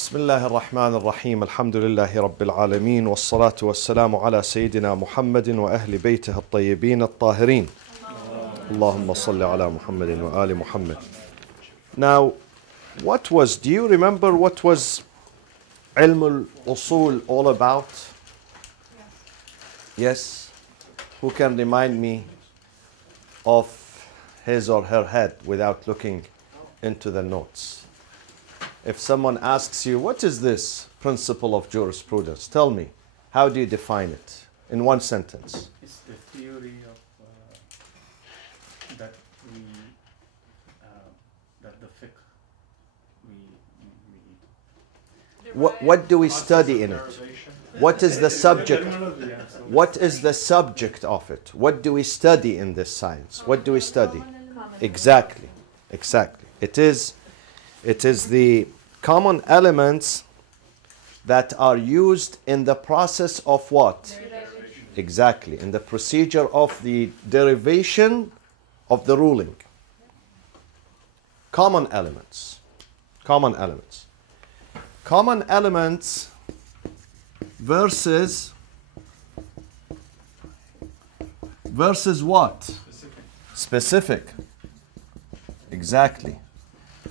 بسم الله الرحمن الرحيم الحمد لله رب العالمين والصلاة والسلام على سيدنا محمد وأهل بيته الطيبين الطاهرين اللهم صل على محمد وآل محمد. Now, do you remember what was علم الأصول all about? Yes? Who can remind me of his or her head without looking into the notes? If someone asks you, what is this principle of jurisprudence? Tell me, how do you define it in one sentence? It's the theory of that the fiqh What do we study in it? What is the subject? What is the subject of it? What do we study in this science? What do we study? Exactly. It is the common elements that are used in the process of what? Derivation. Exactly, in the procedure of the derivation of the ruling. Common elements. Common elements. Common elements versus what? Specific. Exactly.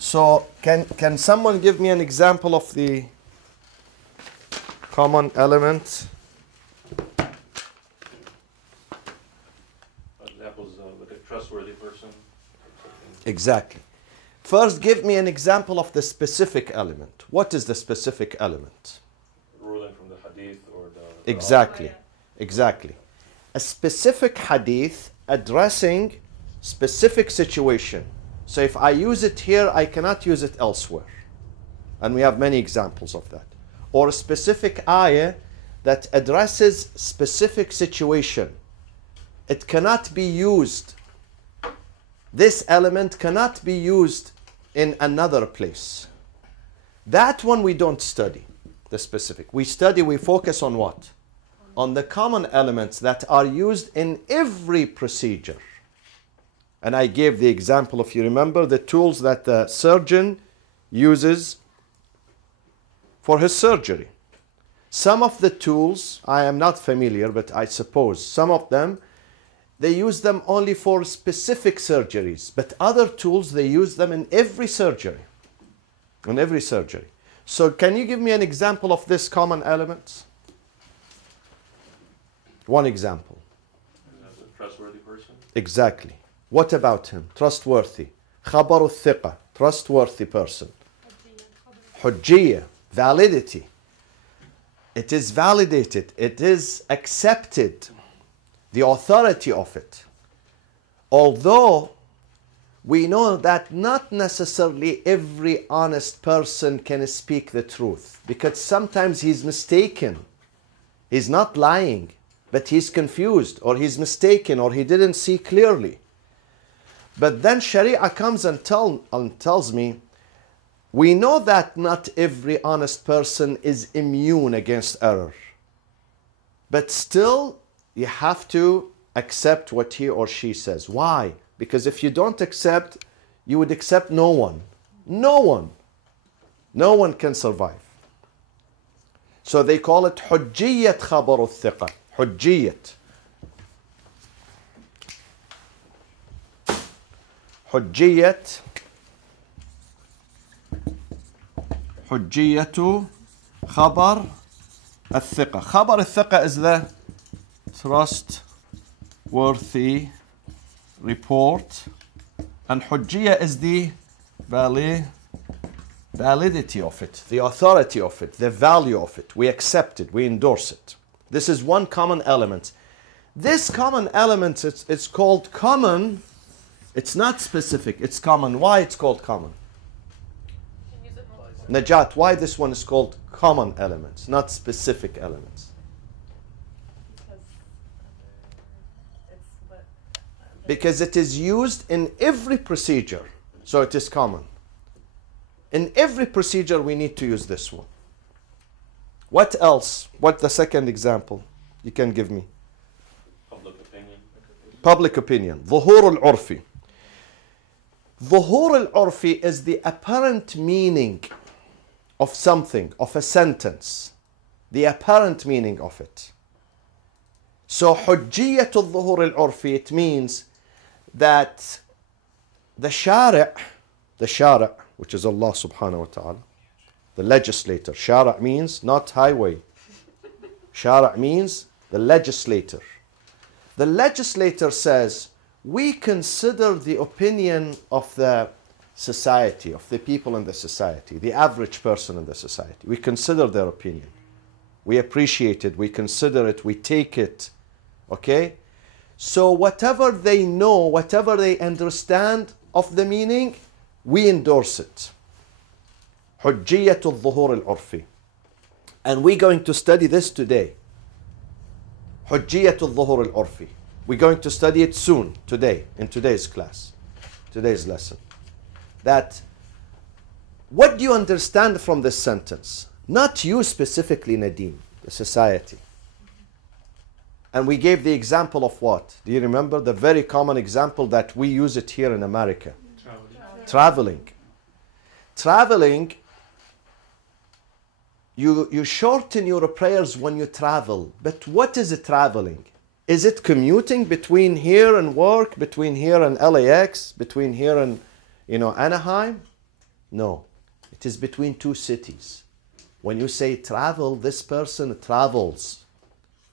So can someone give me an example of the common element? Examples with a trustworthy person. Exactly. First, give me an example of the specific element. What is the specific element? Ruling from the hadith or the Exactly. A specific hadith addressing specific situation. So if I use it here, I cannot use it elsewhere. And we have many examples of that. Or a specific ayah that addresses specific situation. It cannot be used. This element cannot be used in another place. That one we don't study, the specific. We focus on what? On the common elements that are used in every procedure. And I gave the example, if you remember, the tools that the surgeon uses for his surgery. Some of the tools, I am not familiar, but I suppose some of them, they use them only for specific surgeries. But other tools, they use them in every surgery. In every surgery. So can you give me an example of this common element? One example. as a trustworthy person. Exactly. What about him? Trustworthy. خبر الثقة. Trustworthy person. حجية. Validity. It is validated. It is accepted. The authority of it. Although we know that not necessarily every honest person can speak the truth. Because sometimes he's mistaken. He's not lying. But he's confused. Or he's mistaken. Or he didn't see clearly. But then Sharia comes and tells me, we know that not every honest person is immune against error. But still, you have to accept what he or she says. Why? Because if you don't accept, you would accept no one. No one. No one can survive. So they call it حجية خبر الثقة. حجية. حجية خبر الثقة. خبر الثقة is the trustworthy report, and حجية is the validity of it, the authority of it, the value of it. We accept it, we endorse it. This is one common element. This common element, it's called common. It's not specific, it's common. Why it's called common? Najat, why this one is called common elements, not specific elements? Because it is used in every procedure, so it is common. In every procedure we need to use this one. What else? What's the second example you can give me? Public opinion. Public opinion. ظهور العرفي. ظهور العرفي is the apparent meaning of something, of a sentence, the apparent meaning of it. So حجية الظهور العرفي, it means that the shari', which is Allah subhanahu wa ta'ala, the legislator. Shari' means not highway. Shari' means the legislator. The legislator says, we consider the opinion of the society, of the people in the society, the average person in the society. We consider their opinion. We appreciate it, we consider it, we take it. Okay? So whatever they know, whatever they understand of the meaning, we endorse it. حجية الظهور العرفي. And we're going to study this today. حجية الظهور العرفي. We're going to study it soon, today, in today's class, today's lesson. That, what do you understand from this sentence? Not you specifically, Nadeem, the society. And we gave the example of what? Do you remember the very common example that we use it here in America? Traveling. Traveling, you shorten your prayers when you travel. But what is it traveling? Is it commuting between here and work, between here and LAX, between here and Anaheim? No. It is between two cities. When you say travel, this person travels.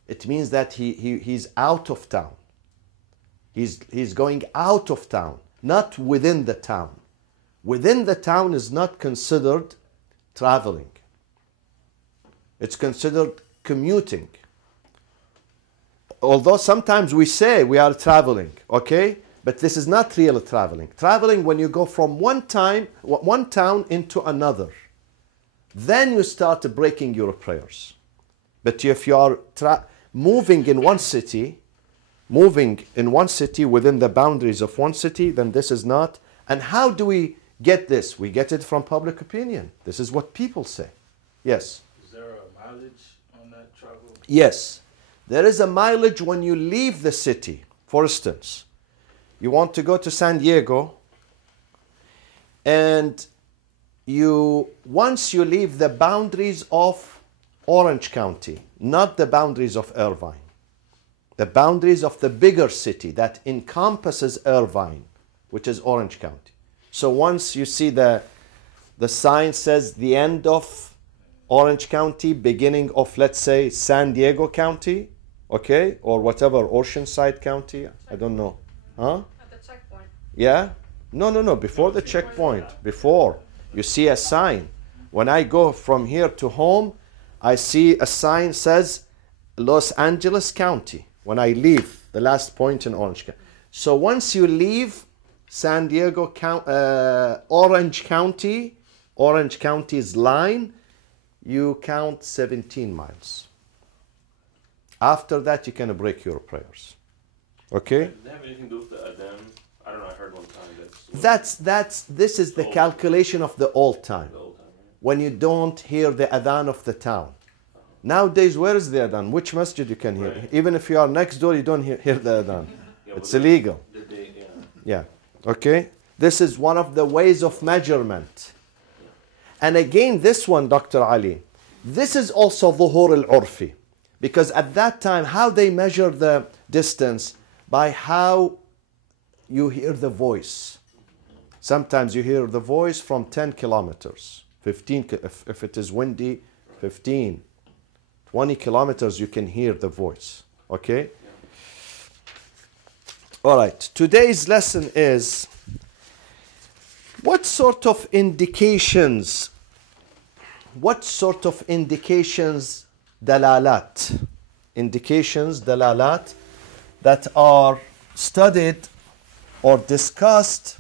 It means that he's out of town. He's going out of town, not within the town. Within the town is not considered traveling. It's considered commuting. Although sometimes we say we are traveling, okay? But this is not real traveling. Traveling when you go from one town into another. Then you start breaking your prayers. But if you are moving in one city within the boundaries of one city, then this is not. And how do we get this? We get it from public opinion. This is what people say. Yes? Is there a mileage on that travel? Yes. There is a mileage when you leave the city. For instance, you want to go to San Diego, and once you leave the boundaries of Orange County, not the boundaries of Irvine, the boundaries of the bigger city that encompasses Irvine, which is Orange County. So once you see the sign says the end of Orange County, beginning of, let's say, San Diego County, okay, or whatever, Oceanside County, I don't know. Huh? At the checkpoint. Yeah? No, before the checkpoint, before. You see a sign. When I go from here to home, I see a sign says Los Angeles County when I leave the last point in Orange County. So once you leave San Diego Orange County's line, you count 17 miles. After that, you can break your prayers. Okay? Does that have anything to do with the adhan? I don't know, I heard one time this is the calculation of the old time. the old time, right? When you don't hear the adhan of the town. Nowadays, where is the adhan? Which masjid you can hear? Right. Even if you are next door, you don't hear the adhan. Yeah, It's but illegal. yeah. Yeah. Okay? This is one of the ways of measurement. And again, this one, Dr. Ali, this is also ظهور العرفي. Because at that time, how they measure the distance? By how you hear the voice. Sometimes you hear the voice from 10 kilometers, 15, if it is windy, 15, 20 kilometers you can hear the voice. Okay? All right, today's lesson is what sort of indications, dalalat, that are studied or discussed,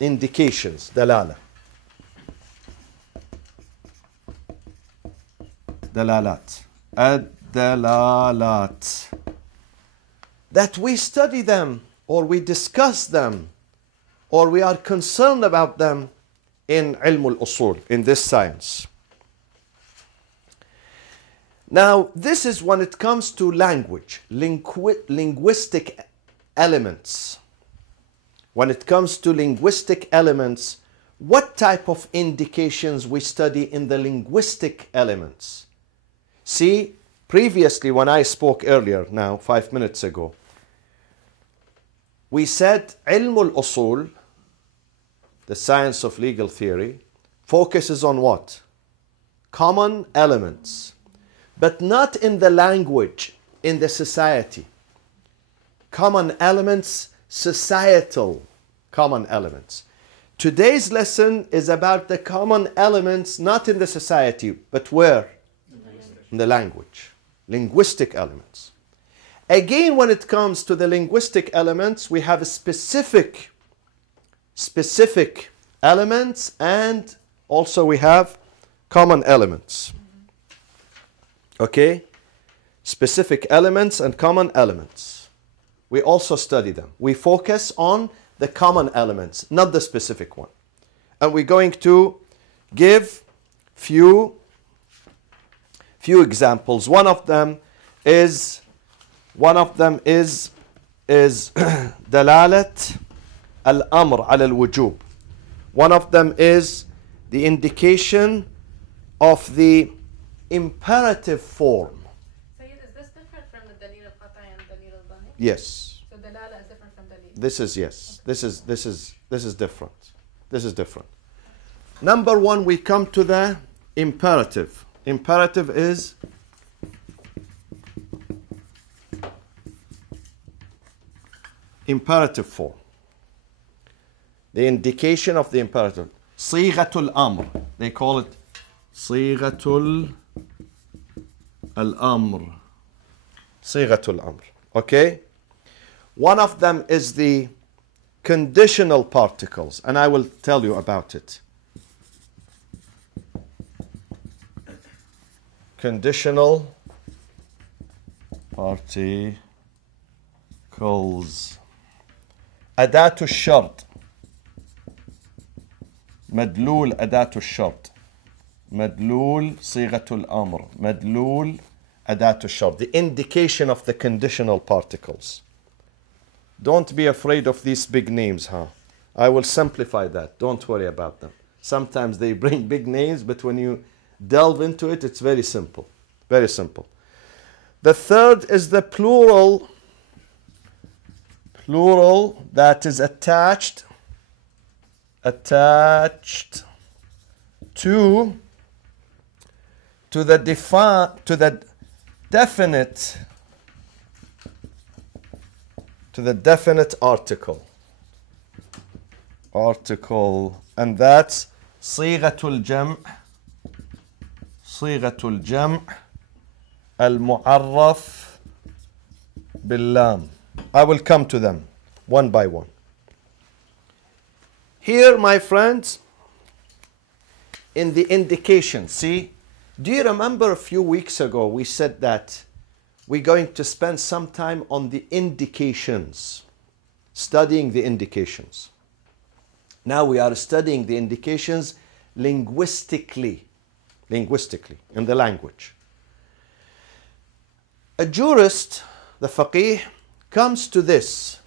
indications, dalalat, ad-dalalat, that we study them or we discuss them or we are concerned about them in ilm al-usul, in this science. Now, this is when it comes to language, linguistic elements. When it comes to linguistic elements, what type of indications we study in the linguistic elements. See, previously when I spoke earlier, now 5 minutes ago, we said ilm al-usul, the science of legal theory, focuses on what? Common elements, but not in the language, in the society. Common elements, societal common elements. Today's lesson is about the common elements, not in the society, but where? In the language. Linguistic elements. Again, when it comes to the linguistic elements, we have specific elements, and also we have common elements. Okay? Specific elements and common elements. We also study them. We focus on the common elements, not the specific one. And we're going to give few examples. One of them is دلالة الأمر على الوجوب. One of them is the indication of the imperative form. Sayyid, is this different from the dalil al-qat'i and dalil al-dhani? Yes. So dalala is different from dalil. This is yes. This is different. This is different. Number one, we come to the imperative. Imperative is imperative form. The indication of the imperative. صيغة الأمر. They call it صيغة الأمر. صيغة الأمر. Okay? One of them is the conditional particles, and I will tell you about it. Conditional particles. أداة الشرط. مدلول أداة الشرط. مدلول صيغة الأمر. مدلول أداة الشرط. The indication of the conditional particles. Don't be afraid of these big names, huh? I will simplify that. Don't worry about them. Sometimes they bring big names, but when you delve into it, it's very simple. Very simple. The third is the plural that is attached to the definite article, and that's صيغة الجمع المعرف باللام. I will come to them one by one. Here, my friends, in the indication, see, do you remember a few weeks ago we said that we're going to spend some time on the indications, studying the indications. Now we are studying the indications linguistically, in the language. A jurist, the faqih, comes to this,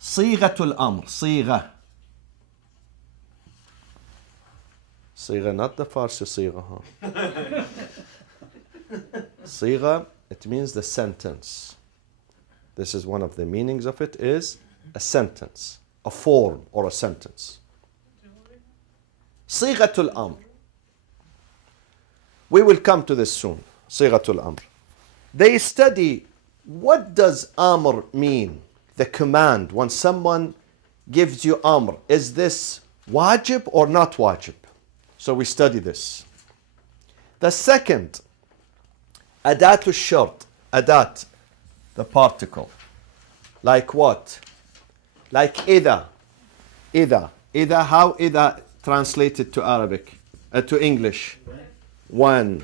صيغة الأمر, صيغة, not the Farsi صيغة, huh? صيغة, it means the sentence. This is one of the meanings of it, is a sentence, a form or a sentence. صيغة الأمر. We will come to this soon. صيغة الأمر. They study, what does amr mean? The command. When someone gives you amr, is this wajib or not wajib? So we study this. The second, أداة الشرط. أداة, the particle. Like what? Like إذا. إذا. إذا, how إذا translated to Arabic, to English? One.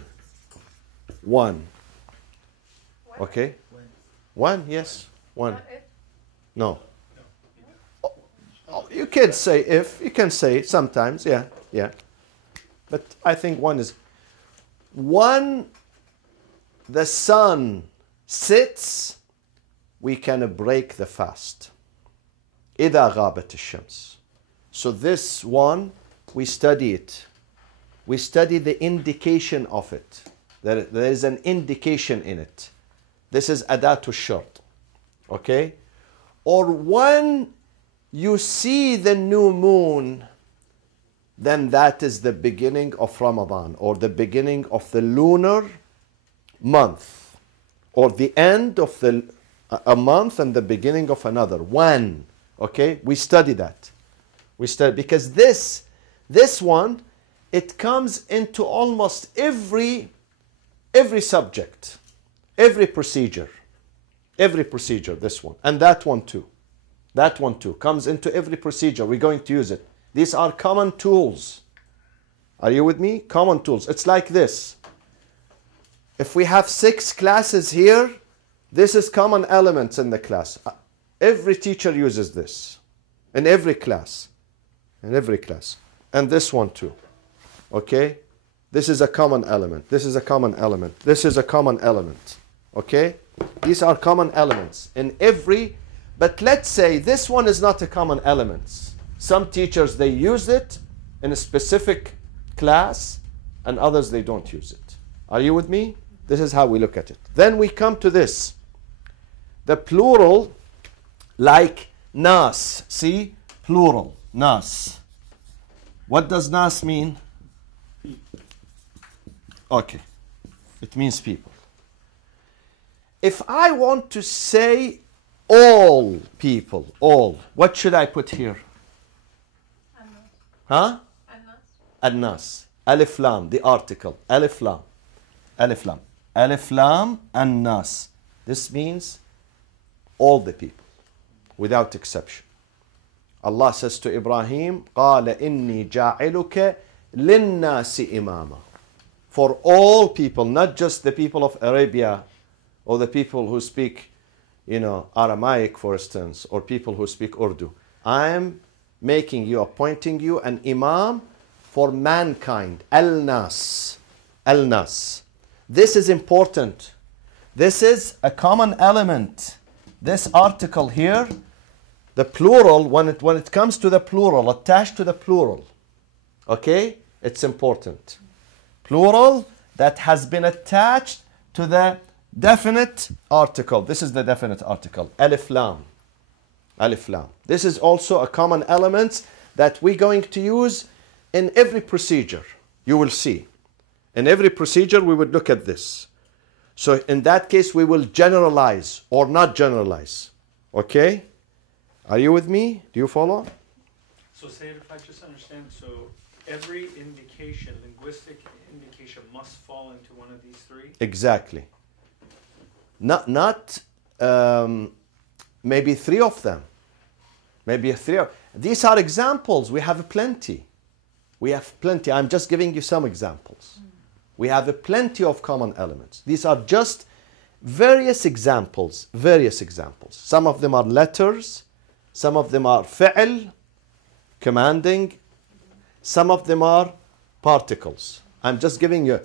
Okay? One, yes. One. No. Oh, you can say if, you can say sometimes, yeah. But I think one is, one, the sun sits, we can break the fast. إذا غابت الشمس. So this one, we study it. We study the indication of it. There is an indication in it. This is adatu shart. Okay? Or when you see the new moon, then that is the beginning of Ramadan, or the beginning of the lunar month, or the end of a month and the beginning of another. When? Okay? We study that. We study because this one, it comes into almost every subject, every procedure, this one, and that one too. That one too comes into every procedure. We're going to use it. These are common tools. Are you with me? Common tools. It's like this. If we have 6 classes here, this is common elements in the class. Every teacher uses this in every class. In every class. And this one too. Okay? This is a common element. This is a common element. This is a common element. Okay? These are common elements in every, but let's say this one is not a common element. Some teachers, they use it in a specific class, and others, they don't use it. Are you with me? This is how we look at it. Then we come to this. The plural, like nas. See? Plural. Nas. What does nas mean? Okay. It means people. If I want to say all people, all, what should I put here? Huh? An-nas. Alif lam, the article. Alif lam. Alif lam. Alif lam an-nas. This means all the people, without exception. Allah says to Ibrahim, قَالَ إِنِّي جَاعِلُكَ لِلنَّاسِ إِمَامًا. For all people, not just the people of Arabia, or the people who speak, Aramaic, for instance, or people who speak Urdu. I am making you, appointing you an imam for mankind. Al-Nas. Al-Nas. This is important. This is a common element. This article here, the plural, when it comes to the plural, attached to the plural, okay, it's important. Plural that has been attached to the definite article. This is the definite article. Alif lam. Alif lam. This is also a common element that we're going to use in every procedure. You will see. In every procedure, we would look at this. So in that case, we will generalize or not generalize. Okay? Are you with me? Do you follow? So say it if I just understand. So every indication, linguistic indication, must fall into one of these 3? Exactly. Not maybe 3 of them. Maybe 3. These are examples. We have plenty. We have plenty. I'm just giving you some examples. We have plenty of common elements. These are just various examples. Various examples. Some of them are letters. Some of them are fi'l, commanding. Some of them are particles. I'm just giving you,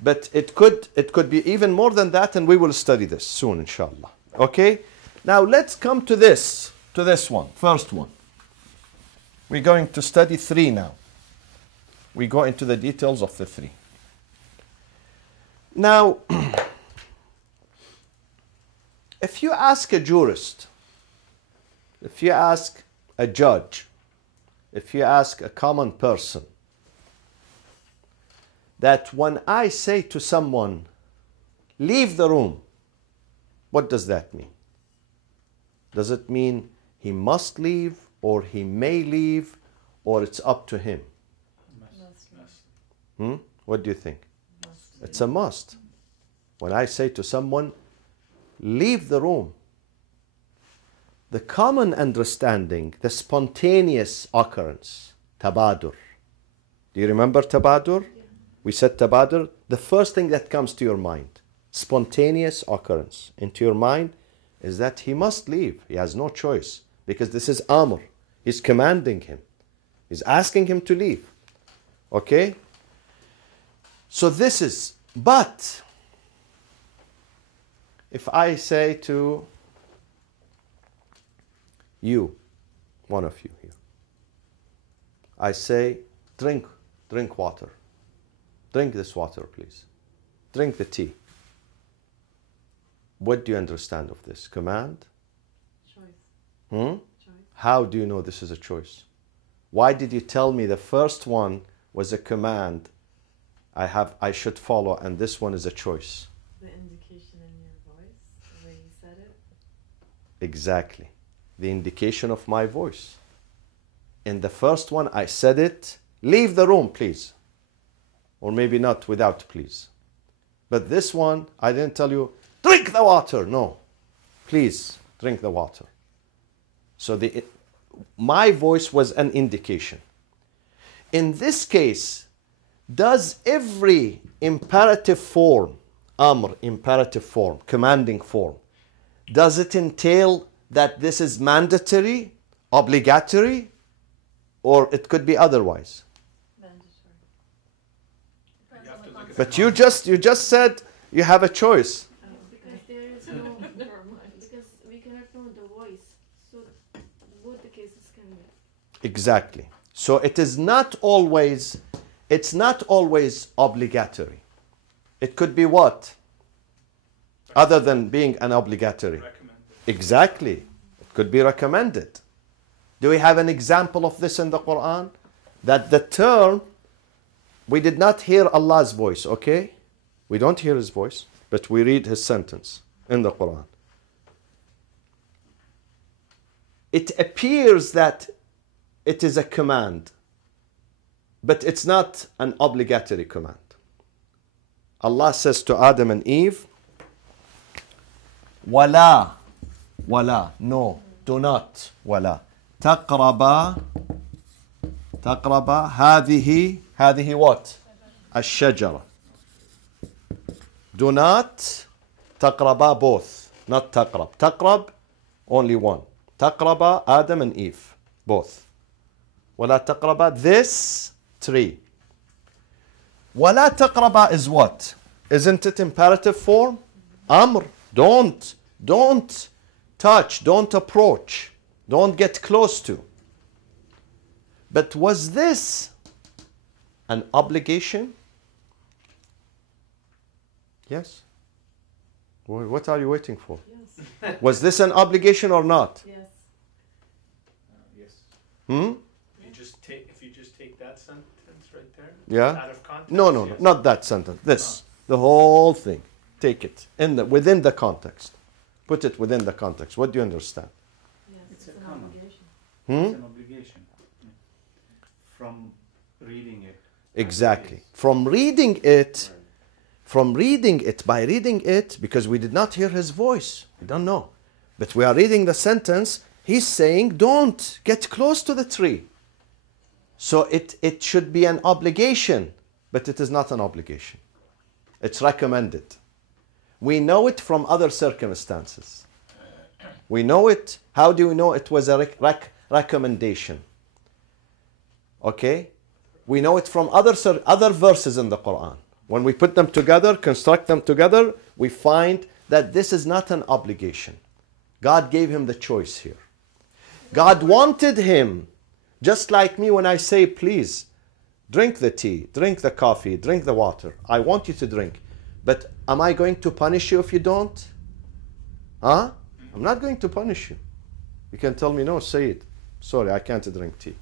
but it could be even more than that, and we will study this soon, inshallah. Okay? Now let's come to this one, first one. We're going to study 3 now. We go into the details of the 3. Now, if you ask a jurist, if you ask a judge, if you ask a common person, that when I say to someone, leave the room, what does that mean? Does it mean he must leave, or he may leave, or it's up to him? What do you think? It's a must. When I say to someone, leave the room, the common understanding, the spontaneous occurrence, tabadur. Do you remember tabadur? Yeah. We said tabadur. The first thing that comes to your mind, spontaneous occurrence into your mind, is that he must leave. He has no choice, because this is amr. He's commanding him. He's asking him to leave. Okay? So this is, but if I say to you, one of you here, I say, drink water. Drink this water, please. Drink the tea. What do you understand of this? Command? Choice. How do you know this is a choice? Why did you tell me the first one was a command I should follow, and this one is a choice? The indication in your voice, the way you said it. Exactly. The indication of my voice. In the first one, I said it, leave the room, please. Or maybe not without please. But this one, I didn't tell you, drink the water. No. Please, drink the water. So my voice was an indication. In this case, does every imperative form, amr, imperative form, commanding form, does it entail that this is mandatory, obligatory, or it could be otherwise? Mandatory. You have to look at But you just said you have a choice. Because there is no, never mind. Because we cannot know the voice. So both the cases can be. Exactly. So it's not always obligatory. It could be what? Other than being an obligatory. recommended. Exactly. It could be recommended. Do we have an example of this in the Quran? That the term, we did not hear Allah's voice, okay? We don't hear His voice, but we read His sentence in the Quran. It appears that it is a command, but it's not an obligatory command. Allah says to Adam and Eve, وَلَا, no, do not, وَلَا. تقربا هذه what? الشجرة. Do not تقربا both, not تقرب. تقرب only one. تقربا Adam and Eve both. ولا تقربا this tree. ولا تقربا is what? Isn't it imperative form? Amr. Don't touch, don't approach. Don't get close to. But was this an obligation? Yes. What are you waiting for? Yes. Was this an obligation or not? Yes. Yes. Hmm? If you just take that sentence right there, Yeah. out of context. No, yes. not that sentence. This, the whole thing. Take it within the context. Put it within the context. What do you understand? Yes. It's a an command. obligation. It's an obligation. From reading it. Exactly. From reading it, by reading it, because we did not hear His voice. We don't know. But we are reading the sentence. He's saying, don't get close to the tree. So it should be an obligation, but it is not an obligation. It's recommended. We know it from other circumstances. We know it. How do we know it was a recommendation? Okay? We know it from other verses in the Quran. When we put them together, construct them together, we find that this is not an obligation. God gave him the choice here. God wanted him, just like me when I say, please, drink the tea, drink the coffee, drink the water. I want you to drink. But am I going to punish you if you don't? Huh? I'm not going to punish you. You can tell me, no, say it. Sorry, I can't drink tea.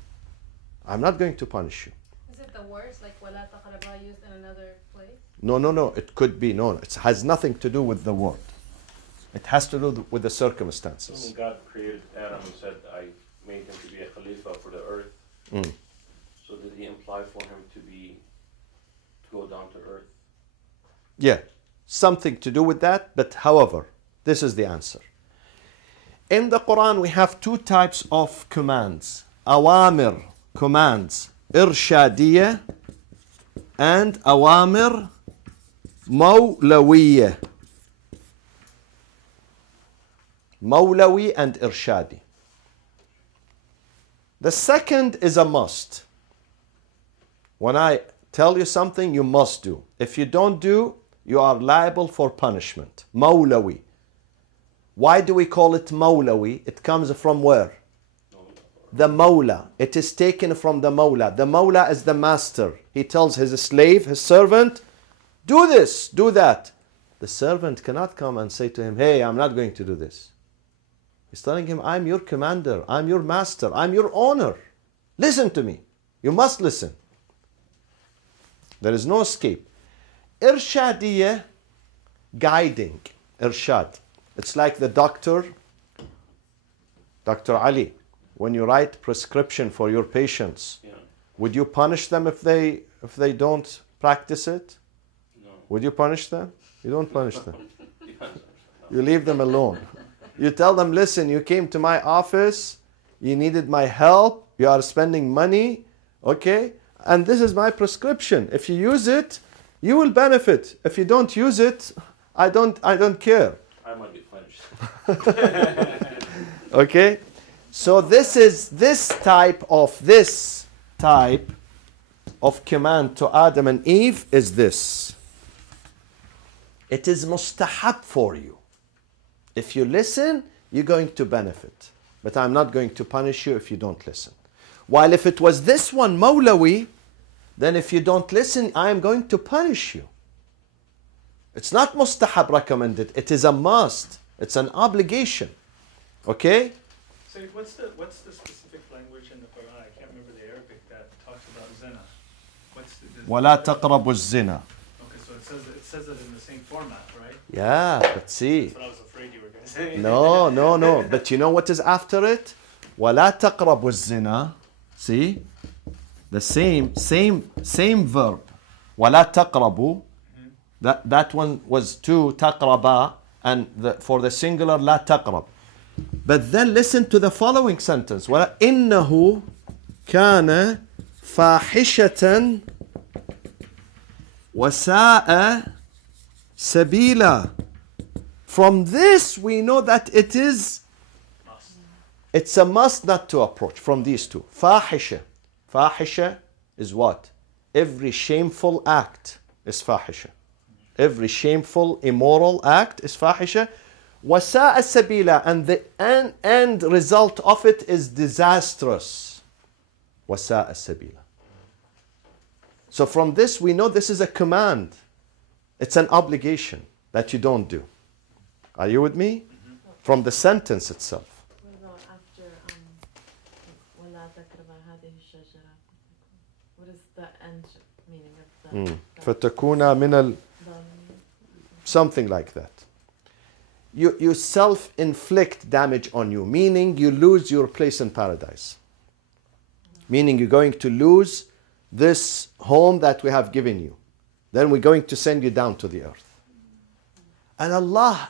I'm not going to punish you. Is it the words like wala taqraba used in another place? No. It could be. No, it has nothing to do with the word. It has to do with the circumstances. When God created Adam, He said, I made him to be a Khalifa for the earth. Mm. So did He imply for him to go down to earth? Yeah, something to do with that, but however, this is the answer. In the Quran, we have two types of commands. Awamir, commands, irshadiyya, and awamir mawlawiyya. Mawlawi and irshadi. The second is a must. When I tell you something, you must do. If you don't do, you are liable for punishment. Mawlawi. Why do we call it Mawlawi? It comes from where? The Mawla. It is taken from the Mawla. The Mawla is the master. He tells his slave, his servant, do this, do that. The servant cannot come and say to him, hey, I'm not going to do this. He's telling him, I'm your commander, I'm your master, I'm your owner. Listen to me. You must listen. There is no escape. Irshadiyya, guiding. Irshad. It's like the doctor, Dr. Ali, when you write prescription for your patients, Yeah. would you punish them if they don't practice it? No. Would you punish them? You don't punish them. Yeah. You leave them alone. You tell them, listen, you came to my office, you needed my help, you are spending money, okay? And this is my prescription. If you use it, you will benefit. If you don't use it, I don't care. I might be punished. Okay? So this type of command to Adam and Eve is this. It is mustahab for you. If you listen, you're going to benefit. But I'm not going to punish you if you don't listen. While if it was this one, Mawlawi, then if you don't listen, I am going to punish you. It's not mustahab recommended. It is a must. It's an obligation. Okay? So what's the specific language in the Quran? I can't remember the Arabic that talks about zina. What's the وَلَا تَقْرَبُوا الزِّنَا. Okay, so it says it in the same format, right? Yeah, but see. That's what I was afraid you were going to say. No. But you know what is after it? وَلَا تَقْرَبُوا الزِّنَا. See? The same verb. وَلَا تَقْرَبُوا. That one was two, تَقْرَبَا. And for the singular, لَا تَقْرَب. But then listen to the following sentence. وَإِنَّهُ كَانَ فَاحِشَةً وَسَاءَ سَبِيلًا. From this we know that it's a must not to approach from these two. Fahisha. Fahisha is what? Every shameful act is fahisha. Every shameful, immoral act is fahisha. Wasa'a sabila, and the end result of it is disastrous. Wasa'a sabila. So from this we know this is a command. It's an obligation that you don't do. Are you with me? From the sentence itself. What about after وَلَا تَقْرَبَا هَذِهِ الشَّجَرَةِ? What is the end meaning of that? فَتَكُونَ مِنَ something like that. You self-inflict damage on you, meaning you lose your place in paradise. Meaning you're going to lose this home that we have given you. Then we're going to send you down to the earth. And Allah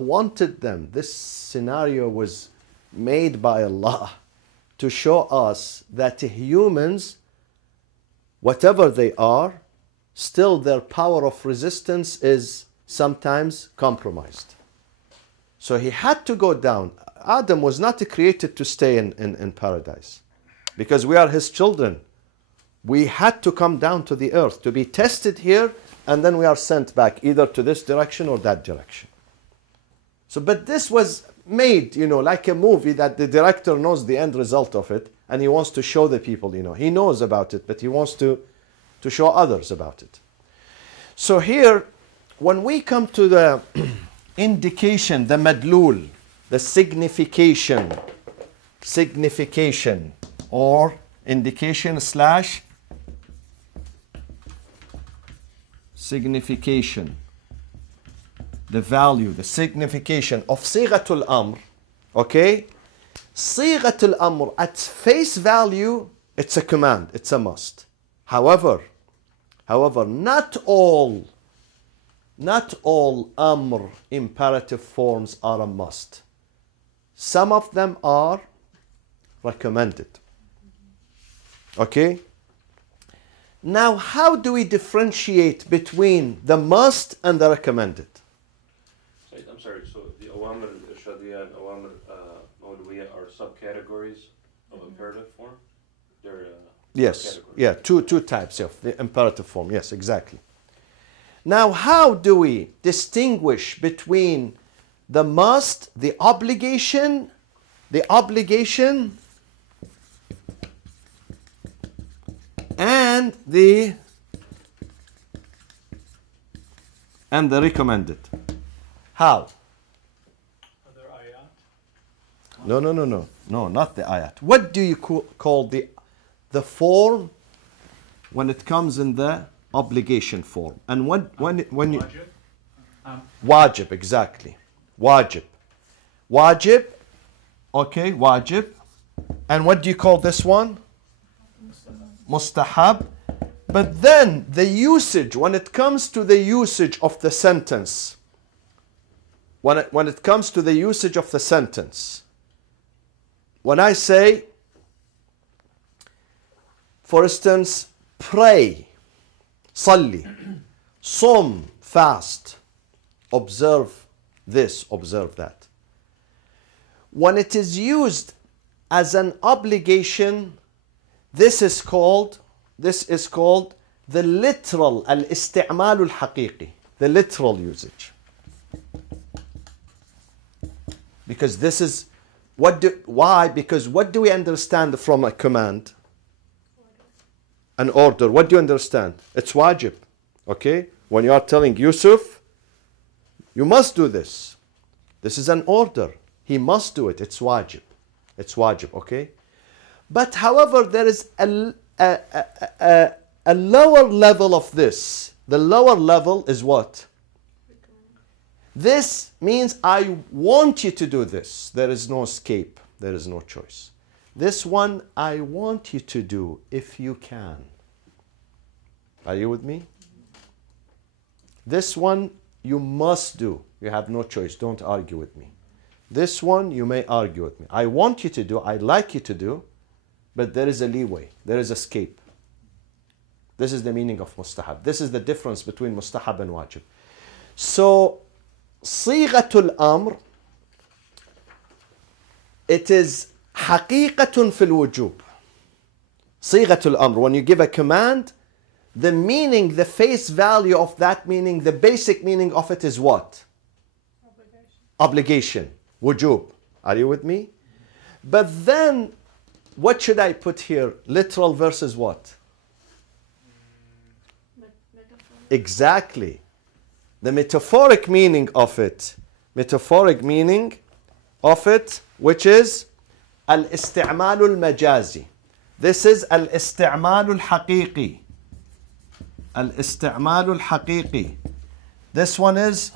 wanted them. This scenario was made by Allah to show us that humans, whatever they are, still their power of resistance is sometimes compromised. So he had to go down. Adam was not created to stay in paradise. Because we are his children. We had to come down to the earth to be tested here, and then we are sent back either to this direction or that direction. So, but this was made, like a movie that the director knows the end result of it, and he wants to show the people, he knows about it, but he wants to show others about it. So here, when we come to the indication, the madlul, the signification or indication / signification, the value, the signification of Sighatul Amr, okay? Sighatul Amr, at face value, it's a command, it's a must. However, not all Amr imperative forms are a must. Some of them are recommended. Okay? Now, how do we differentiate between the must and the recommended? I'm sorry, so the Awamir al-Irshadiyya and Awamir Mawlawiyya are subcategories of imperative form? They're yes, subcategories. yeah, two types of the imperative form, yes, exactly. Now, how do we distinguish between the must, the obligation, and the recommended. How? Other ayat. No, not the ayat. What do you call the form when it comes in the obligation form? And when you Wajib. wajib, exactly. Wajib. Okay, wajib. And what do you call this one? Mustahab. But then the usage, when it comes to the usage of the sentence, when it comes to the usage of the sentence, when I say, for instance, pray, salli, som, fast, observe this, observe that. When it is used as an obligation, this is called the literal, al-isti'mal al-haqiqi, the literal usage. Because this is, why? Because what do we understand from a command? An order. What do you understand? It's wajib. Okay? When you are telling Yusuf, you must do this. This is an order. He must do it. It's wajib. It's wajib, okay? But however, there is a lower level of this. The lower level is what? This means I want you to do this. There is no escape. There is no choice. This one I want you to do if you can. Are you with me? This one you must do. You have no choice. Don't argue with me. This one you may argue with me. I want you to do, I like you to do, but there is a leeway. There is escape. This is the meaning of mustahab. This is the difference between mustahab and wajib. So, صيغة الأمر, it is حقيقة في الوجوب. صيغة الأمر, when you give a command, the meaning, the face value of that meaning, the basic meaning of it is what? Obligation. Wujub. Are you with me? But then, what should I put here? Literal versus what? Exactly. The metaphoric meaning of it. Metaphoric meaning of it, which is al-isti'mal al-majazi. This is al-isti'mal al-haqiqi. Al-isti'mal al-haqiqi. This one is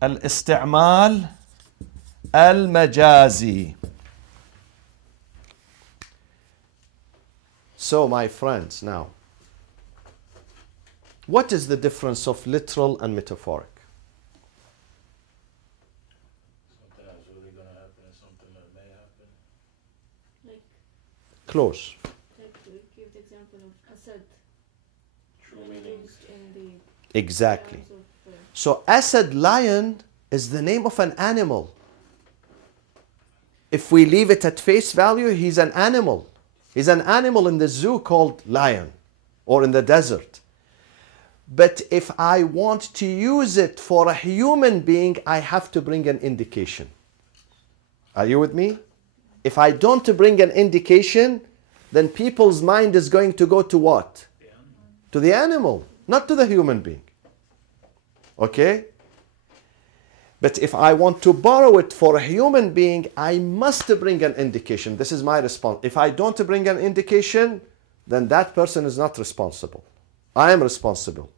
al-isti'mal al-majazi. So, my friends, now, what is the difference of literal and metaphoric? Something that's really going to happen and something that may happen. Like, Close. we give the example of Asad. True meaning. Used in the Exactly. terms of, So, Asad, lion, is the name of an animal. If we leave it at face value, he's an animal. He's an animal in the zoo called lion, or in the desert. But if I want to use it for a human being, I have to bring an indication. Are you with me? If I don't bring an indication, then people's mind is going to go to what? To the animal, not to the human being. Okay? But if I want to borrow it for a human being, I must bring an indication. This is my response. If I don't bring an indication, then that person is not responsible. I am responsible.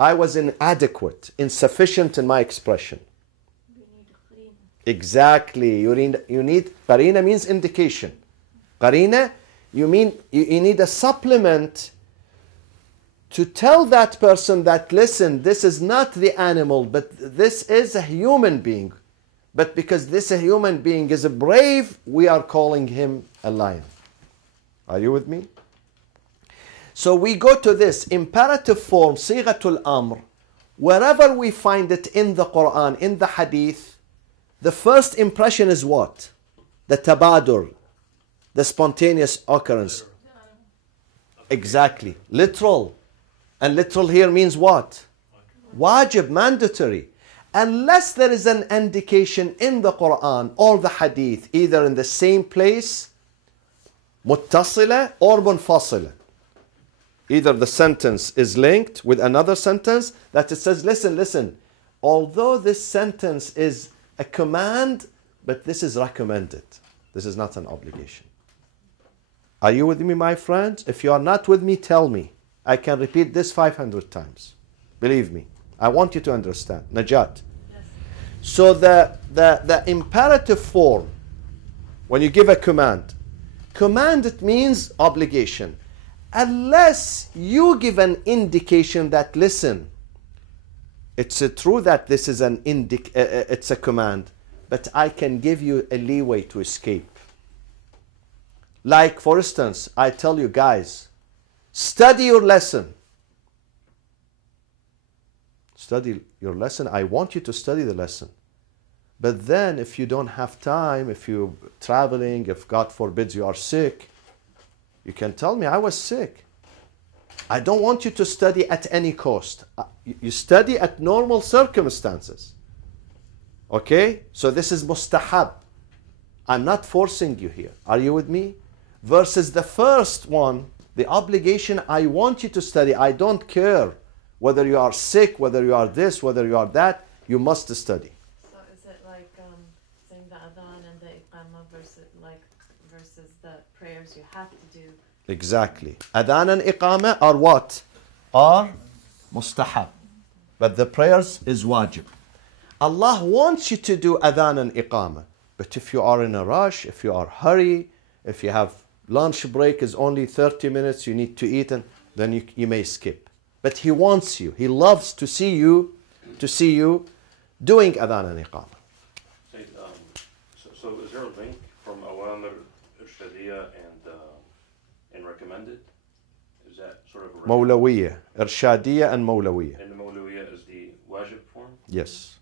I was inadequate, insufficient in my expression. we need a qarina. Exactly. You need qarina means indication. Qarina, you need a supplement to tell that person that, listen, this is not the animal, but this is a human being. But because this human being is brave, we are calling him a lion. Are you with me? So we go to this imperative form, sighatul amr. Wherever we find it in the Quran, in the hadith, the first impression is what? The tabadur, the spontaneous occurrence. Exactly. Literal. And literal here means what? Wajib, mandatory. Unless there is an indication in the Quran or the hadith, either in the same place متصلة or منفصلة. Either the sentence is linked with another sentence that it says, listen, although this sentence is a command, but this is recommended. This is not an obligation. Are you with me, my friends? If you are not with me, tell me. I can repeat this 500 times. Believe me. I want you to understand. Najat. Yes. So the imperative form, when you give a command, command, it means obligation. Unless you give an indication that, listen, it's true that this is it's a command, but I can give you a leeway to escape. Like, for instance, I tell you guys, study your lesson. Study your lesson. I want you to study the lesson. But then if you don't have time, if you're traveling, if God forbids you are sick, you can tell me, I was sick. I don't want you to study at any cost. You study at normal circumstances. Okay? So this is mustahab. I'm not forcing you here. Are you with me? Versus the first one, the obligation, I want you to study. I don't care whether you are sick, whether you are this, whether you are that. You must study. So is it like saying the adhan and the iqamah versus the prayers you have to do? Exactly. Adhan and iqamah are what? Are mustahab. But the prayers is wajib. Allah wants you to do adhan and iqamah. But if you are in a rush, if you are hurry, if you have lunch break is only 30 minutes, you need to eat, and then you may skip. But He wants you. He loves to see you doing adhan and iqamah. So is there a link from awamir, irshadiyya, and recommended? Is that sort of a Mawlawiyya, irshadiyya and mawlawiyya. And the mawlawiyya is the wajib form? Yes.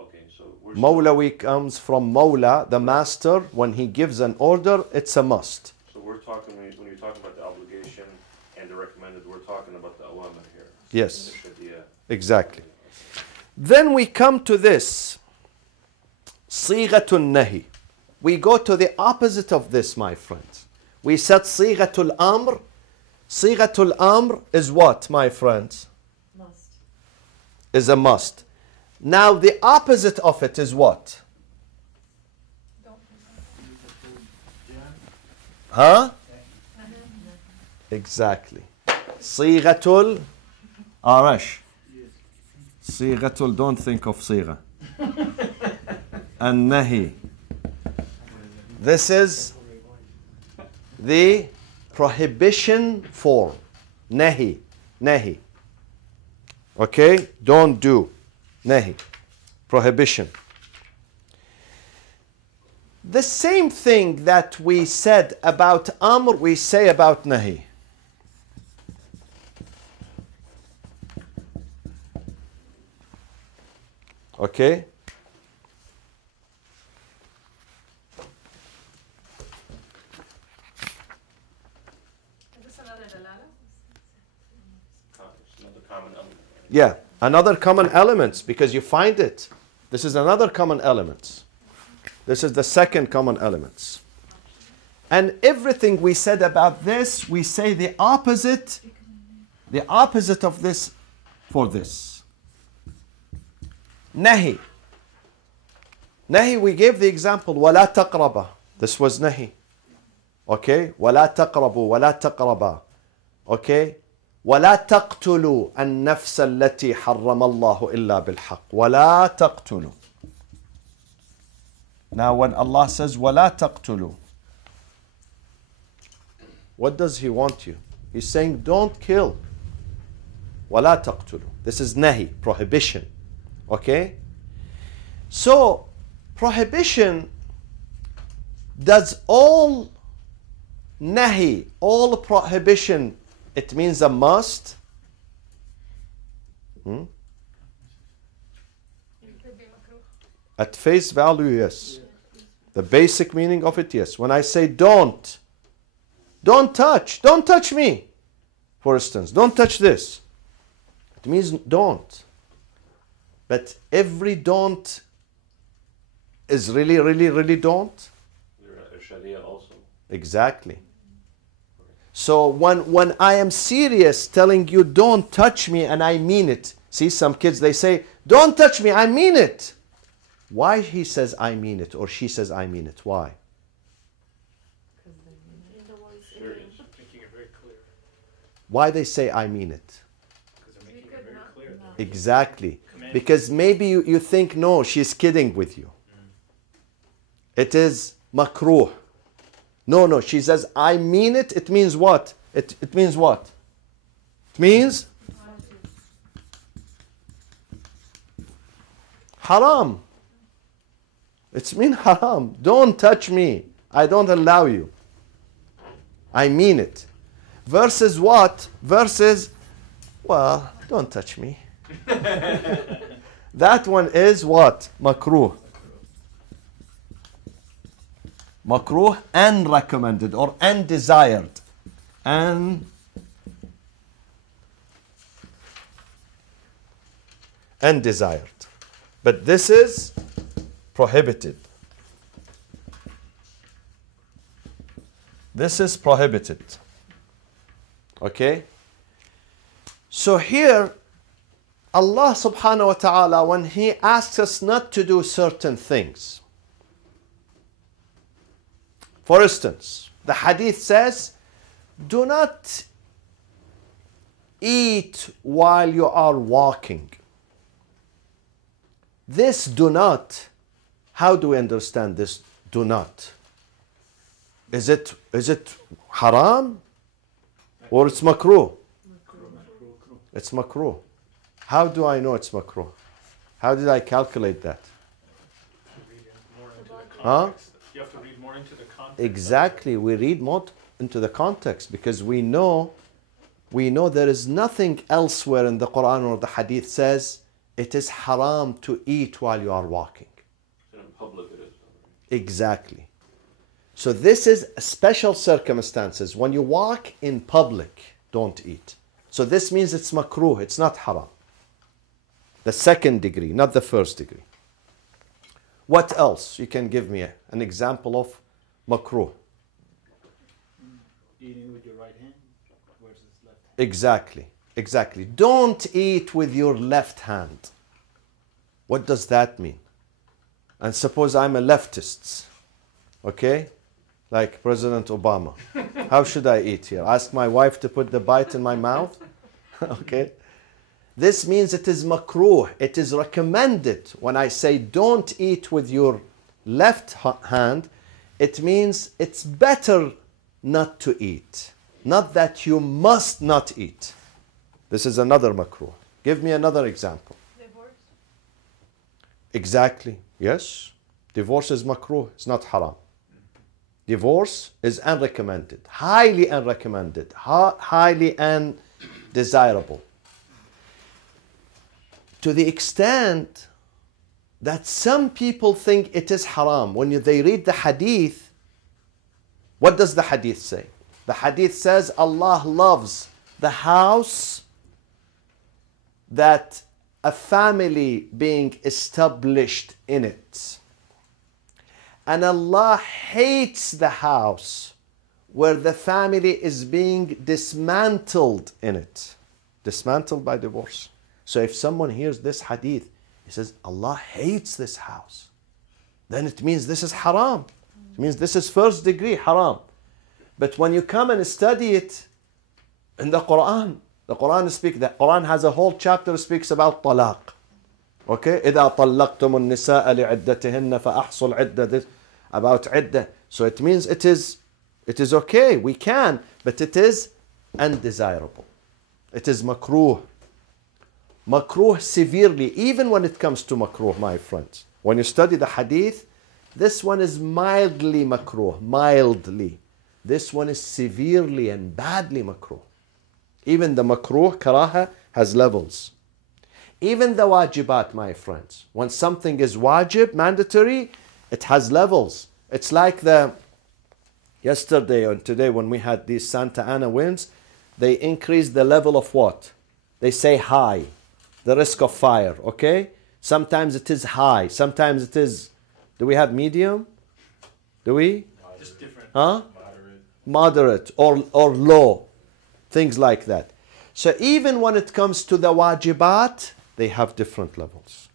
Okay, so we're Mawlawi comes from Mawla, the master. When he gives an order, it's a must. So we're talking, when you're talking about the obligation and the recommended, we're talking about the awamir here. Yes. Irshadiyya. Exactly. Then we come to this, Sighatun Nahi. We go to the opposite of this, my friends. We said Sighatul Amr. Sighatul Amr is what, my friends? Must. Is a must. Now the opposite of it is what? Huh? Exactly. Sighatul Arash. Sighatul, don't think of Sigha. And Nahi. This is the prohibition form. Nahi. Nahi. Okay? Don't do. Nahi. Prohibition. The same thing that we said about Amr, we say about Nahi. Okay? It's another common element. Yeah, another common element, because you find it. This is another common element. This is the second common element. And everything we said about this, we say the opposite of this for this. Nahi. Nahi, we gave the example, وَلَا تَقْرَبَ. This was Nahi. Okay? وَلَا تَقْرَبُوا وَلَا تَقْرَبَا. Okay? وَلَا تَقْتُلُوا النَّفْسَ الَّتِي حَرَّمَ اللَّهُ إِلَّا بِالْحَقِّ. وَلَا تَقْتُلُوا. Now when Allah says وَلَا تَقْتُلُوا, what does He want you? He's saying don't kill. وَلَا تَقْتُلُوا. This is Nahi, prohibition. Okay? So, prohibition, does all Nahi, all prohibition, it means a must? At face value, yes. The basic meaning of it, yes. When I say don't touch me, for instance, don't touch this. It means don't. But every don't is really don't? Irshadiyya also. Exactly. So when I am serious telling you don't touch me and I mean it. See, some kids, they say, don't touch me, I mean it. Why he says I mean it or she says I mean it? Why? Because they mean it. In the voice, Serious. Making it very clear, Why they say I mean it? because they're We making it could very not- clear. No. Exactly. Command. Because maybe you think, no, she's kidding with you. It is makruh. No, she says, I mean it. It means what? It means what? It means haram. It's mean haram. Don't touch me. I don't allow you. I mean it. Versus what? Versus, well, don't touch me. That one is what? Makruh. Makruh and recommended or undesired. And undesired. But this is prohibited. This is prohibited. Okay? So here, Allah subhanahu wa ta'ala, when He asks us not to do certain things, for instance, the hadith says, do not eat while you are walking. This do not, how do we understand this do not? Is it haram or it's makruh? It's makruh. How do I know it's makruh? How did I calculate that? Read more into the Huh? context. You have to read more into the context. Exactly, we read more into the context because we know there is nothing elsewhere in the Quran or the Hadith says it is haram to eat while you are walking. And in public it is. Exactly. So this is special circumstances. When you walk in public, don't eat. So this means it's makruh, it's not haram. The second degree, not the first degree. What else? You can give me an example of makruh. Eating with your right hand versus left hand. Exactly. Don't eat with your left hand. What does that mean? And suppose I'm a leftist, okay? Like President Obama. How should I eat here? Ask my wife to put the bite in my mouth? Okay? This means it is makruh. It is recommended. When I say don't eat with your left hand, it means it's better not to eat. Not that you must not eat. This is another makruh. Give me another example. Divorce. Exactly. Yes. Divorce is makruh. It's not haram. Divorce is unrecommended. Highly unrecommended. Highly undesirable. To the extent that some people think it is haram. When they read the hadith, what does the hadith say? The hadith says Allah loves the house that a family being established in it. And Allah hates the house where the family is being dismantled in it. Dismantled by divorce. So if someone hears this hadith, he says, Allah hates this house. Then it means this is haram. It means this is first degree haram. But when you come and study it in the Quran has a whole chapter that speaks about talaq. Okay? إِذَا طَلَّقْتُمُ النِّسَاءَ لِعِدَّتِهِنَّ فَأَحْصُوا الْعِدَّةِ. About iddah. So it means it is okay. We can, but it is undesirable. It is makruh. Makruh severely, even when it comes to makruh, my friends. When you study the hadith, this one is mildly makruh, mildly. This one is severely and badly makruh. Even the makruh, karaha, has levels. Even the wajibat, my friends. When something is wajib, mandatory, it has levels. It's like yesterday and today when we had these Santa Ana winds, they increased the level of what? They say high. The risk of fire, okay? Sometimes it is high. Sometimes it is, do we have medium? Do we? Just different. Huh? Moderate. moderate or low, things like that. So even when it comes to the wajibat, they have different levels.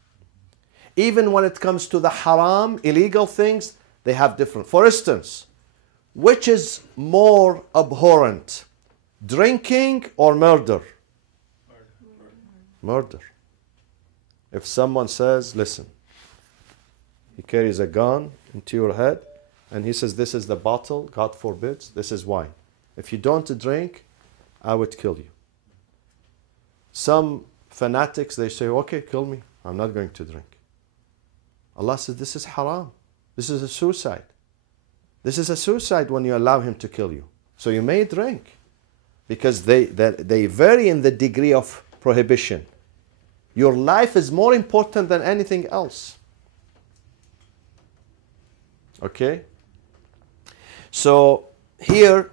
Even when it comes to the haram, illegal things, they have different. For instance, which is more abhorrent, drinking or murder? Murder. If someone says, listen, he carries a gun into your head and he says, this is the bottle, God forbids, this is wine. If you don't drink, I would kill you. Some fanatics, they say, okay, kill me, I'm not going to drink. Allah says, this is haram. This is a suicide. This is a suicide when you allow him to kill you. So you may drink, because they vary in the degree of prohibition. Your life is more important than anything else. Okay? So here,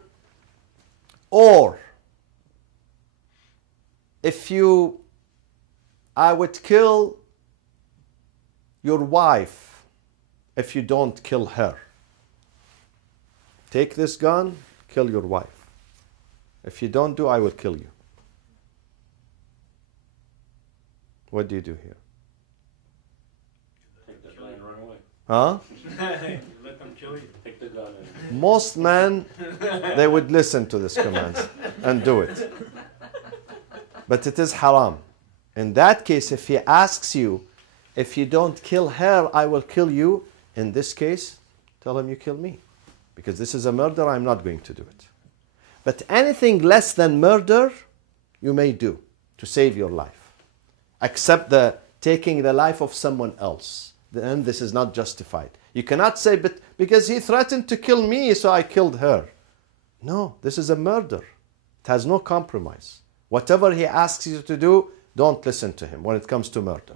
or if I would kill your wife if you don't kill her. Take this gun, kill your wife. If you don't do, I will kill you. What do you do here? Take the gun and run away. Huh? Let them kill you. Take the gun and... Most men, they would listen to this command and do it. But it is haram. In that case, if he asks you, if you don't kill her, I will kill you. In this case, tell him you kill me. Because this is a murder, I'm not going to do it. But anything less than murder, you may do to save your life. Except taking the life of someone else. Then this is not justified. You cannot say, but because he threatened to kill me, so I killed her. No, this is a murder. It has no compromise. Whatever he asks you to do, don't listen to him when it comes to murder.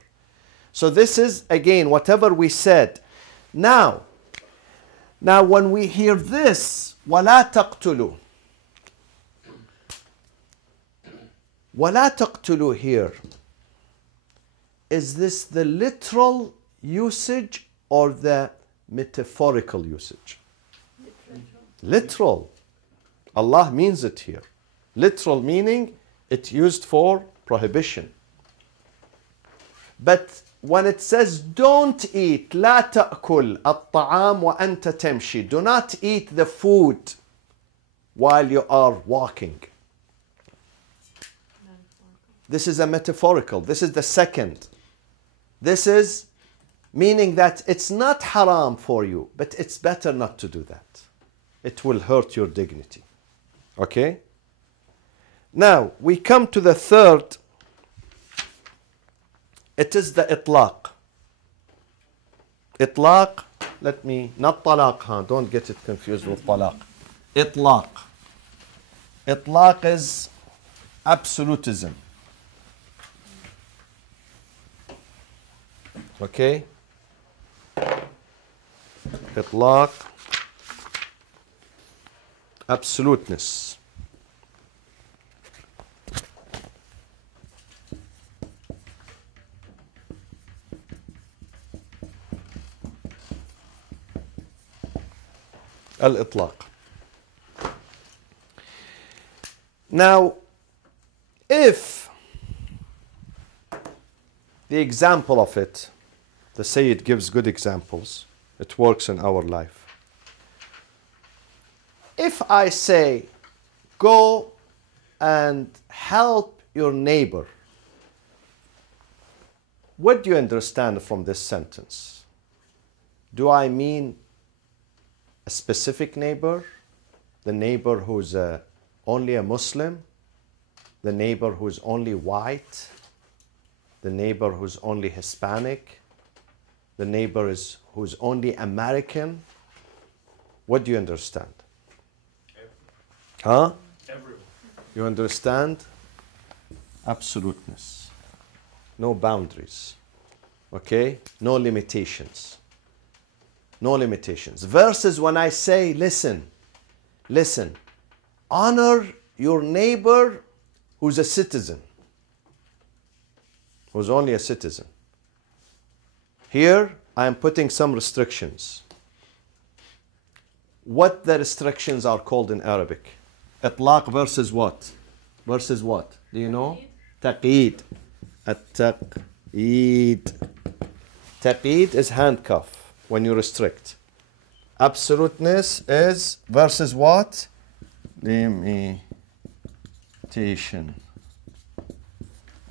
So this is, again, whatever we said. Now when we hear this, وَلَا تَقْتُلُوا. وَلَا تَقْتُلُوا here. Is this the literal usage or the metaphorical usage? Literal. Allah means it here. Literal meaning it's used for prohibition. But when it says don't eat, لا تأكل الطعام وأنت تمشي. Do not eat the food while you are walking. This is a metaphorical. This is the second. This is meaning that it's not haram for you, but it's better not to do that. It will hurt your dignity. Okay? Now, we come to the third. It is the itlaq. Itlaq, not talaq, don't get it confused with talaq. Itlaq. Itlaq is absolutism. Okay? Itlaq, absoluteness. Al-itlaq. Now, if the example of it, the Sayyid gives good examples, it works in our life. If I say, go and help your neighbor, what do you understand from this sentence? Do I mean a specific neighbor? The neighbor who's only a Muslim? The neighbor who's only white? The neighbor who's only Hispanic? The neighbor who's only American? What do you understand? Huh? Everyone. You understand? Absoluteness. No boundaries. Okay? No limitations. No limitations. Versus when I say, listen, honor your neighbor who's a citizen, who's only a citizen. Here, I am putting some restrictions. what the restrictions are called in Arabic. Itlaq versus what? Versus what? Do you know? Taqeed. At-taqeed. Taqeed is handcuff when you restrict. Absoluteness is versus what? Limitation.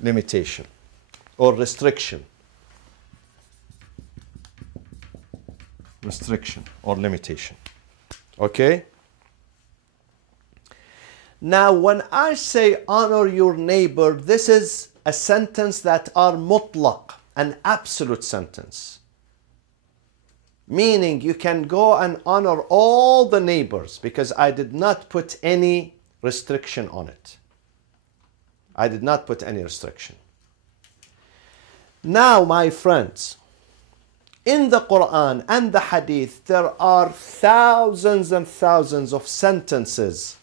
Limitation or restriction. Restriction or limitation. Okay? Now, when I say honor your neighbor, this is a sentence that are mutlaq, an absolute sentence. Meaning you can go and honor all the neighbors because I did not put any restriction on it. I did not put any restriction. Now, my friends, in the Quran and the Hadith, there are thousands and thousands of sentences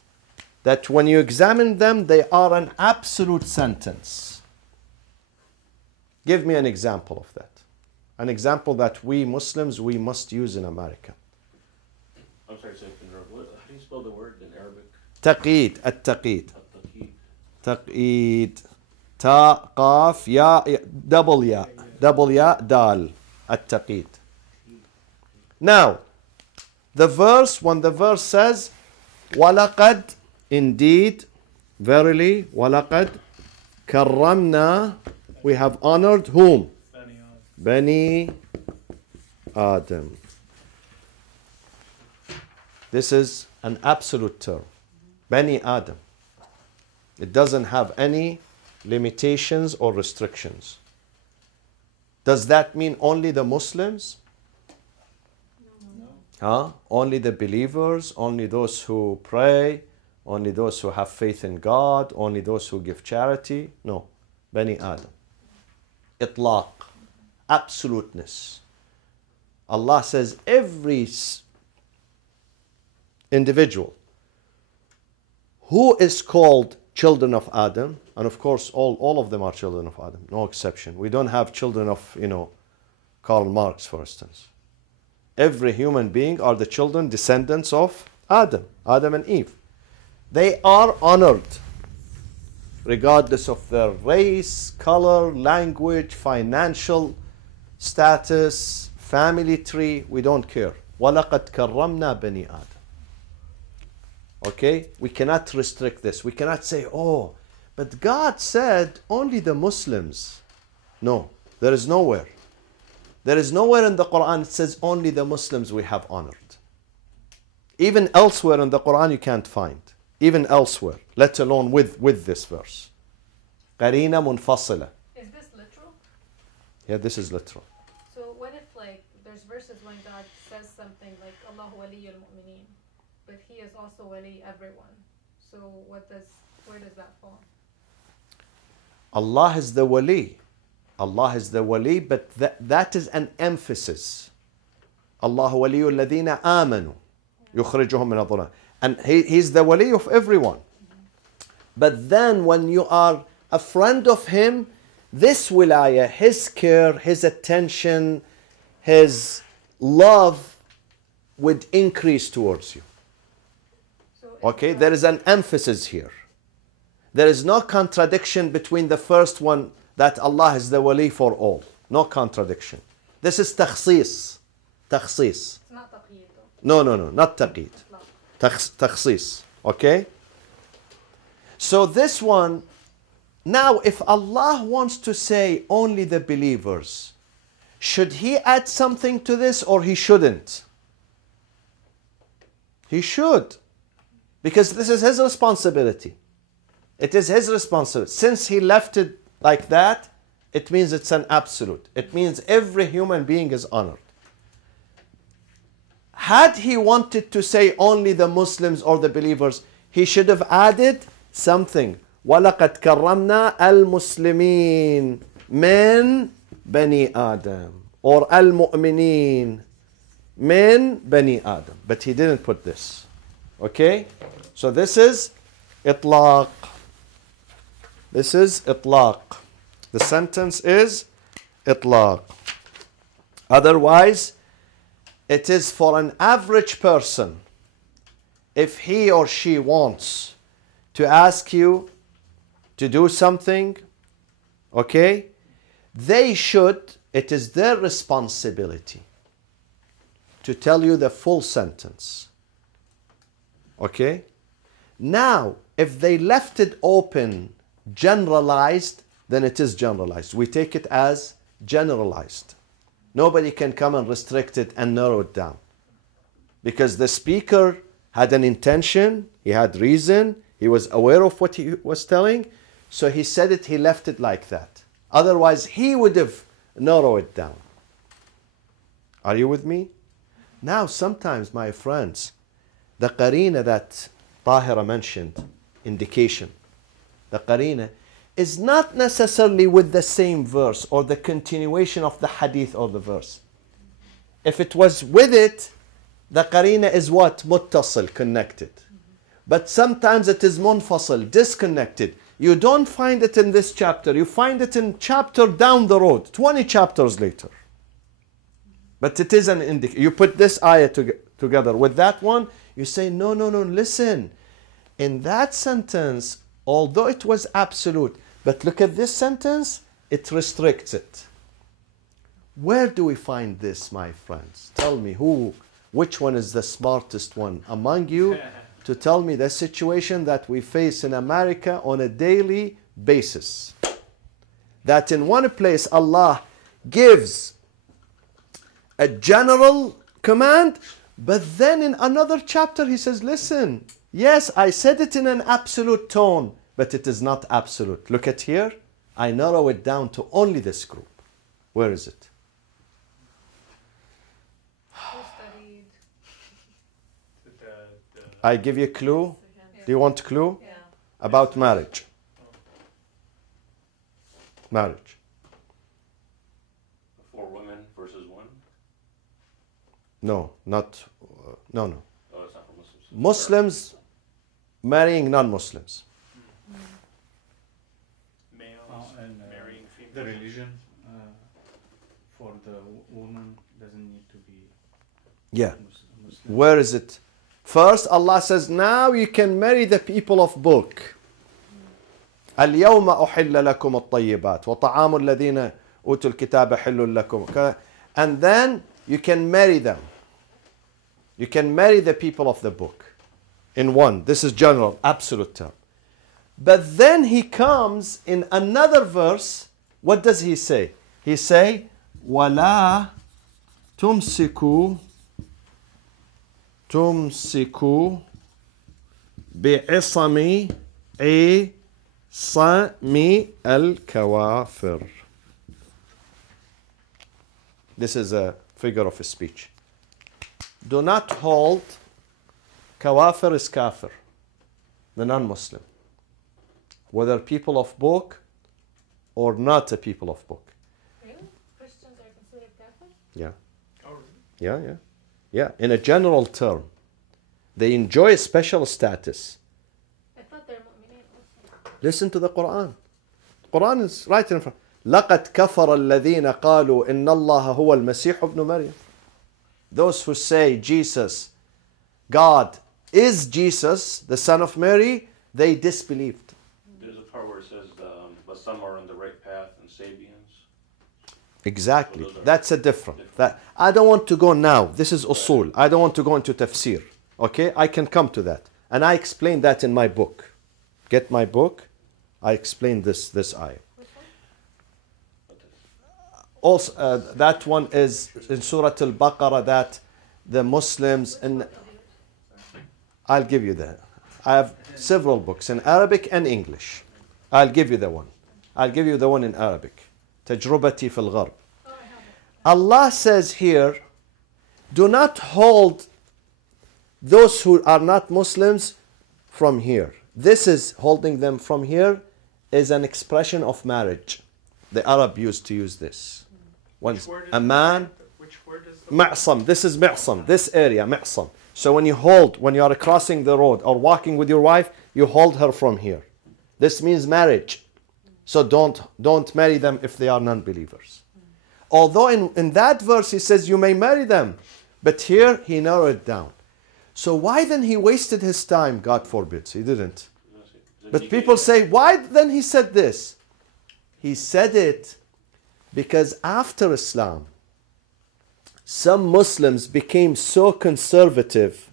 that when you examine them, they are an absolute sentence. Give me an example of that. An example that we Muslims, we must use in America. I'm sorry, so how do you spell the word in Arabic? Taqeed, at-taqeed. At-taqeed. Taqeed. Ta, qaf, ya, double ya, dal. At-taqeed. Now, the verse, when the verse says, وَلَقَدْ, indeed, verily, وَلَقَدْ كَرَّمْنَا, we have honored whom? Bani Adam. This is an absolute term. Bani Adam. It doesn't have any limitations or restrictions. Does that mean only the Muslims? No. Huh? Only the believers? Only those who pray? Only those who have faith in God? Only those who give charity? No. Bani Adam. Itlaq. Absoluteness. Allah says every individual who is called children of Adam, and of course all of them are children of Adam, no exception. We don't have children of, Karl Marx, for instance. Every human being are the children, descendants of Adam and Eve. They are honored regardless of their race, color, language, financial status, family tree, we don't care. وَلَقَدْ كَرَّمْنَا بَنِي آدَمَ. Okay? We cannot restrict this. We cannot say, oh, but God said only the Muslims. No, there is nowhere. There is nowhere in the Quran it says only the Muslims we have honored. Even elsewhere in the Quran you can't find. Even elsewhere, let alone with this verse. قَرِينَ مُنْفَصِلَةً. Is this literal? Yeah, this is literal. So what if there's verses when God says something like Allahu waliyul mu'mineen, but He is also wali everyone. So where does that fall? Allah is the wali. Allah is the wali, but that is an emphasis. Allahu waliyul ladina amanu. Yukhrijuhum min adh-dhulum. And He's the wali of everyone. But then when you are a friend of Him, this wilayah, His care, His attention, His love would increase towards you. Okay, there is an emphasis here. There is no contradiction between the first one that Allah is the wali for all. No contradiction. This is takhsis. Takhsis. It's not taqeed though. No, not taqeed. Takhsis. Okay? So this one, now if Allah wants to say only the believers, should He add something to this or He shouldn't? He should. Because this is His responsibility. It is His responsibility. Since He left it like that, it means it's an absolute. It means every human being is honored. Had He wanted to say only the Muslims or the believers, He should have added something. وَلَقَدْ كَرَّمْنَا الْمُسْلِمِينَ مِنْ بَنِي آدَمَ or الْمُؤْمِنِينَ مِنْ بَنِي آدَمَ. But He didn't put this. Okay? So this is itlaq. This is itlaq. The sentence is itlaq. Otherwise, it is for an average person if he or she wants to ask you to do something, okay, they should, it is their responsibility to tell you the full sentence. Okay? Now, if they left it open, generalized, then it is generalized. We take it as generalized. Nobody can come and restrict it and narrow it down. Because the speaker had an intention, he had reason, he was aware of what he was telling, so he said it, he left it like that. Otherwise, he would have narrowed it down. Are you with me? Now, sometimes, my friends, the qarina that Tahira mentioned, indication, the qarina, is not necessarily with the same verse or the continuation of the hadith or the verse. If it was with it, the qarina is what? Muttasil, connected. But sometimes it is munfasil, disconnected. You don't find it in this chapter. You find it in chapter down the road, 20 chapters later. But it is an indication. You put this ayah together with that one, you say, no, listen. In that sentence, although it was absolute, but look at this sentence, it restricts it. Where do we find this, my friends? Tell me, which one is the smartest one among you to tell me the situation that we face in America on a daily basis? That in one place Allah gives a general command, but then in another chapter he says, listen, yes, I said it in an absolute tone, but it is not absolute. Look at here. I narrow it down to only this group. Where is it? I give you a clue. Do you want a clue? Yeah. About marriage. Marriage. 4 women versus 1? No, not, no. Oh, it's not for Muslims. Muslims marrying non-Muslims. Males and marrying females. the religion for the woman doesn't need to be Yeah. Muslim. Where is it? First, Allah says, now you can marry the people of book. اليوم أحل لكم الطيبات وطعام الذين أوتوا الكتاب حل لكم. And then you can marry them. You can marry the people of the book. In one. This is general, absolute term. But then he comes in another verse. What does he say? He say, وَلَا تُمْسِكُوا بعصم عصم الكوافر. This is a figure of speech. Do not hold. Kawafir is kafir, the non-Muslim. Whether people of book or not a people of book. Really? Christians are considered Catholic? Yeah. Oh, really? Yeah. In a general term. They enjoy a special status. I thought they're mu'mineen also. Listen to the Quran. Quran is right in front. لَقَدْ كَفَرَ الَّذِينَ قَالُوا إِنَّ اللَّهَ هُوَ الْمَسِيحُ ابْنُ مَرْيَمَ. Those who say Jesus, God is Jesus, the son of Mary, they disbelieved. There's a part where it says, but some are on the right path and Sabians. Exactly. So those are That's a different. I don't want to go now. This is usul. I don't want to go into tafsir. Okay? I can come to that. And I explain that in my book. Get my book. I explain this ayah. Also, that one is in Surah Al-Baqarah that the Muslims, and I'll give you that. I have several books in Arabic and English. I'll give you the one. I'll give you the one in Arabic. تجربتي في الغرب. Allah says here, do not hold those who are not Muslims from here. This is holding them from here is an expression of marriage. The Arab used to use this. Once a man, Which word is the Ma'sam, this is Ma'sam, this area, Ma'sam. So when you are crossing the road or walking with your wife, you hold her from here. This means marriage. So don't marry them if they are non-believers. Although in that verse he says you may marry them, but here he narrowed it down. So why then he wasted his time? God forbids, he didn't. Then But you people get- say, why then he said this? He said it because after Islam, some Muslims became so conservative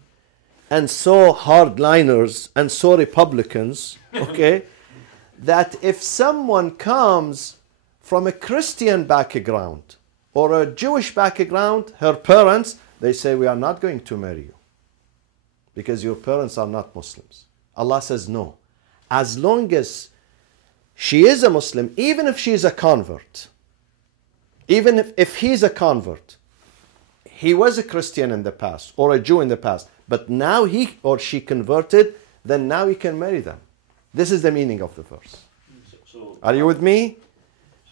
and so hardliners and so Republicans, okay, that if someone comes from a Christian background or a Jewish background, her parents, they say, we are not going to marry you because your parents are not Muslims. Allah says no. As long as she is a Muslim, even if she is a convert, even if he's a convert, he was a Christian in the past or a Jew in the past, but now he or she converted, then now he can marry them. This is the meaning of the verse. So, Are you with me?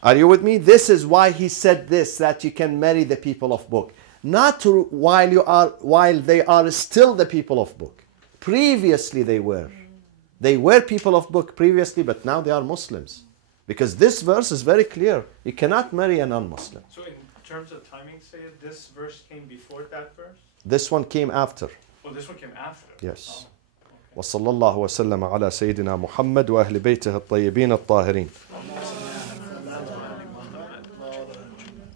Are you with me? This is why he said this, that you can marry the people of book. Not while they are still the people of book. Previously they were. They were people of book previously, but now they are Muslims. Because this verse is very clear. You cannot marry a non-Muslim. So in terms of timing, say this verse came before that verse? This one came after. Well, this one came after. Yes. Oh, okay. وصلى الله وسلم على سيدنا محمد وأهل بيته الطيبين الطاهرين.